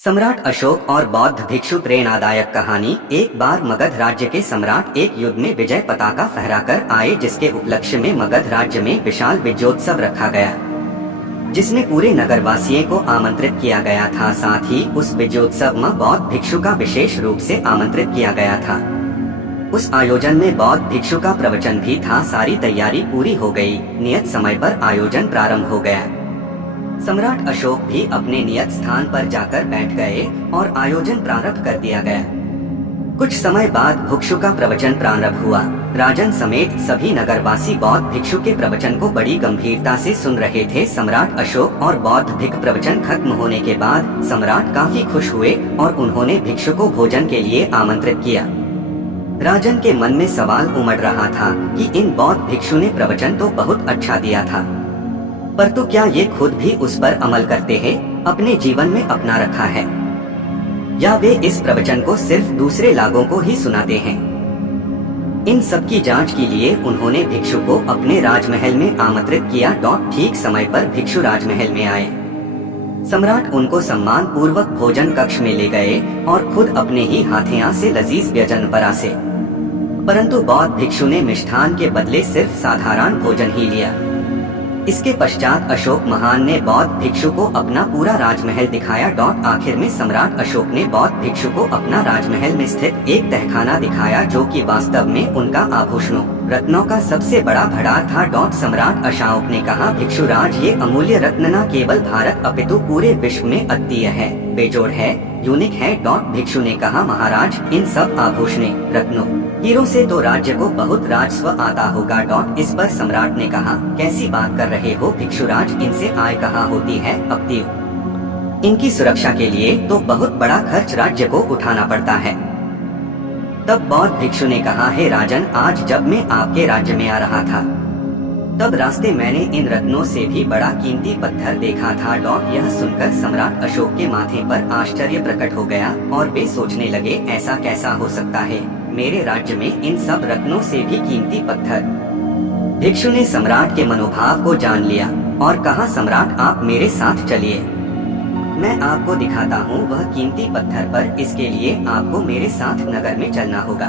सम्राट अशोक और बौद्ध भिक्षु प्रेरणादायक कहानी। एक बार मगध राज्य के सम्राट एक युद्ध में विजय पताका फहराकर आए, जिसके उपलक्ष्य में मगध राज्य में विशाल विजयोत्सव रखा गया, जिसमें पूरे नगरवासियों को आमंत्रित किया गया था। साथ ही उस विजयोत्सव में बौद्ध भिक्षु का विशेष रूप से आमंत्रित किया गया था। उस आयोजन में बौद्ध भिक्षु का प्रवचन भी था। सारी तैयारी पूरी हो गई, नियत समय पर आयोजन प्रारंभ हो गया। सम्राट अशोक भी अपने नियत स्थान पर जाकर बैठ गए और आयोजन प्रारंभ कर दिया गया। कुछ समय बाद भिक्षु का प्रवचन प्रारंभ हुआ। राजन समेत सभी नगरवासी बौद्ध भिक्षु के प्रवचन को बड़ी गंभीरता से सुन रहे थे। सम्राट अशोक और बौद्ध भिक्षु प्रवचन खत्म होने के बाद सम्राट काफी खुश हुए और उन्होंने भिक्षु को भोजन के लिए आमंत्रित किया। राजन के मन में सवाल उमड़ रहा था कि इन बौद्ध भिक्षु ने प्रवचन तो बहुत अच्छा दिया था, परंतु क्या ये खुद भी उस पर अमल करते हैं, अपने जीवन में अपना रखा है, या वे इस प्रवचन को सिर्फ दूसरे लोगों को ही सुनाते हैं। इन सब की जांच के लिए उन्होंने भिक्षु को अपने राजमहल में आमंत्रित किया। ठीक समय पर भिक्षु राजमहल में आए। सम्राट उनको सम्मान पूर्वक भोजन कक्ष में ले गए और खुद अपने ही हाथों से लजीज व्यंजन परासे, परंतु बौद्ध भिक्षु ने मिष्ठान के बदले सिर्फ साधारण भोजन ही लिया। इसके पश्चात अशोक महान ने बौद्ध भिक्षु को अपना पूरा राजमहल दिखाया। आखिर में सम्राट अशोक ने बौद्ध भिक्षु को अपना राजमहल में स्थित एक तहखाना दिखाया, जो कि वास्तव में उनका आभूषणों रत्नों का सबसे बड़ा भंडार था। सम्राट अशोक ने कहा, भिक्षु राज, ये अमूल्य रत्न न केवल भारत अपितु पूरे विश्व में अद्वितीय है, बेजोड़ है, यूनिक है। भिक्षु ने कहा, महाराज, इन सब आभूषणों रत्नों हीरों से तो राज्य को बहुत राजस्व आता होगा। इस पर सम्राट ने कहा, कैसी बात कर रहे हो भिक्षुराज, इनसे आय कहाँ होती है, अपितु इनकी सुरक्षा के लिए तो बहुत बड़ा खर्च राज्य को उठाना पड़ता है। तब बौद्ध भिक्षु ने कहा, हे राजन, आज जब मैं आपके राज्य में आ रहा था, तब रास्ते मैंने इन रत्नों से भी बड़ा कीमती पत्थर देखा था। यह सुनकर सम्राट अशोक के माथे पर आश्चर्य प्रकट हो गया और वे सोचने लगे, ऐसा कैसा हो सकता है, मेरे राज्य में इन सब रत्नों से भी कीमती पत्थर। भिक्षु ने सम्राट के मनोभाव को जान लिया और कहा, सम्राट, आप मेरे साथ चलिए, मैं आपको दिखाता हूँ वह कीमती पत्थर, पर इसके लिए आपको मेरे साथ नगर में चलना होगा।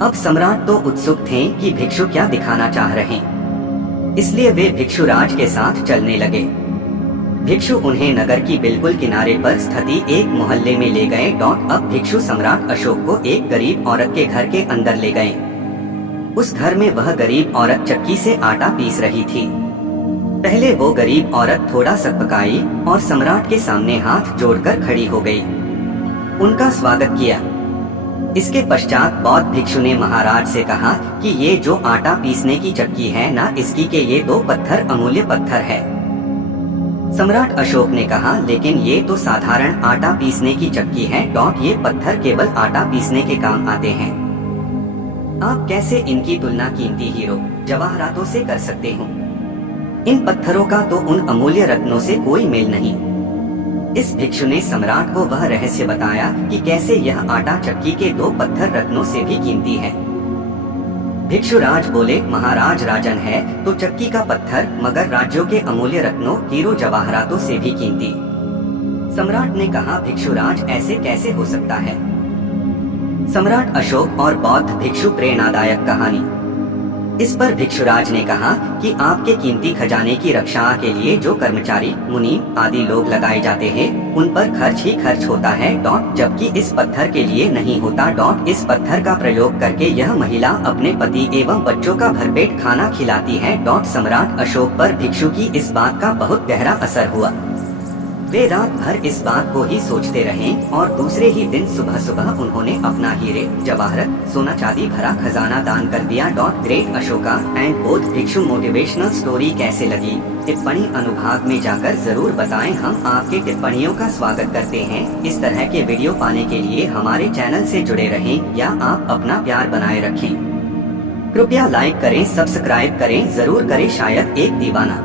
अब सम्राट तो उत्सुक थे कि भिक्षु क्या दिखाना चाह रहे, इसलिए वे भिक्षुराज के साथ चलने लगे। भिक्षु उन्हें नगर की बिल्कुल किनारे पर स्थित एक मोहल्ले में ले गए। अब भिक्षु सम्राट अशोक को एक गरीब औरत के घर के अंदर ले गए। उस घर में वह गरीब औरत चक्की से आटा पीस रही थी। पहले वो गरीब औरत थोड़ा सकपकाई और सम्राट के सामने हाथ जोड़कर खड़ी हो गई, उनका स्वागत किया। इसके पश्चात बौद्ध भिक्षु ने महाराज से कहा कि ये जो आटा पीसने की चक्की है ना, इसकी के ये 2 पत्थर अमूल्य पत्थर है। सम्राट अशोक ने कहा, लेकिन ये तो साधारण आटा पीसने की चक्की है। ये पत्थर केवल आटा पीसने के काम आते हैं, आप कैसे इनकी तुलना कीमती हीरो जवाहरातों से कर सकते हो? इन पत्थरों का तो उन अमूल्य रत्नों से कोई मेल नहीं। इस भिक्षु ने सम्राट को वह रहस्य बताया कि कैसे यह आटा चक्की के 2 पत्थर रत्नों से भी कीमती है। भिक्षुराज बोले, महाराज, राजन है तो चक्की का पत्थर, मगर राज्यों के अमूल्य रत्नों हीरो जवाहरातों से भी कीमती। सम्राट ने कहा, भिक्षुराज, ऐसे कैसे हो सकता है? सम्राट अशोक और बौद्ध भिक्षु प्रेरणादायक कहानी। इस पर भिक्षुराज ने कहा कि आपके कीमती खजाने की रक्षा के लिए जो कर्मचारी, मुनि आदि लोग लगाए जाते हैं, उन पर खर्च ही खर्च होता है। जबकि इस पत्थर के लिए नहीं होता। इस पत्थर का प्रयोग करके यह महिला अपने पति एवं बच्चों का भरपेट खाना खिलाती है। सम्राट अशोक पर भिक्षु की इस बात का बहुत गहरा असर हुआ। वे रात भर इस बात को ही सोचते रहे और दूसरे ही दिन सुबह सुबह उन्होंने अपना हीरे जवाहरत सोना चांदी भरा खजाना दान कर दिया। ग्रेट अशोका एंड बौद्ध भिक्षु मोटिवेशनल स्टोरी कैसे लगी? टिप्पणी अनुभाग में जाकर जरूर बताएं, हम आपके टिप्पणियों का स्वागत करते हैं। इस तरह के वीडियो पाने के लिए हमारे चैनल से जुड़े रहें या आप अपना प्यार बनाए रखें। कृपया लाइक करें, सब्सक्राइब करें, जरूर करें, शायद एक दीवाना